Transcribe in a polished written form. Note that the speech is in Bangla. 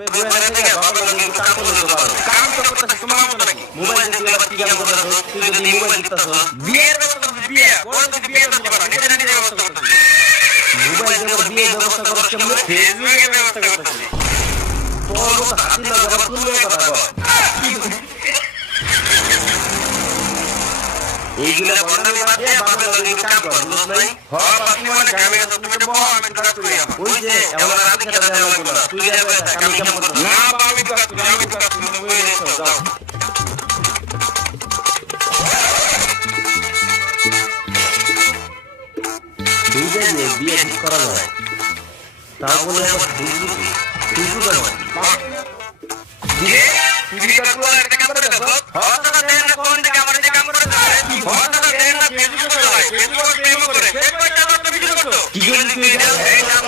বইরা থেকে বাবা কিন্তু কাম করতে পারো কাম তো করতেছ তোমার মত নাকি মোবাইল দিয়ে আবার কি কাম করতেছ তুই যদি মোবাইল দিতেছ বিয়ের ব্যবস্থা বিয়ে বড় যদি বিয়ে করতে পারো নিজে নিজে ব্যবস্থা করতেছ মোবাইল দিয়ে বিয়ের ব্যবস্থা করতে কেমন ফেসবুকের ব্যবস্থা করতেছ তোর মত হাতি না যারা তুললে কথা কর এইগুলা বন্ধনে বাদ দিয়ে বাবা যদি কাম কর বুঝছ নাই হ্যাঁ বাকি মানে কামে তো তুমি বহ আমি কাজ করি ওই যে এমন রাতে খেতে দেওয়া লাগবে না তুই যাবে কাম কেমন করছ না বাবা আমি কাজ করি ওই রেছো যাও দুইটা যে বিয়ে ঠিক করা যায় তাও বলে আবার ফেসবুক কেন তুই কাজ করে একটা কাম করে দেখো হ্যাঁ দাদা দেন না কোন দিকে আমার দিকে কাম করে হ্যাঁ দাদা দেন না ফেসবুক করে ফেসবুক প্রেম করে ফেসবুক টাকা তো ভিডিও করছো কি করে তুই এই কাম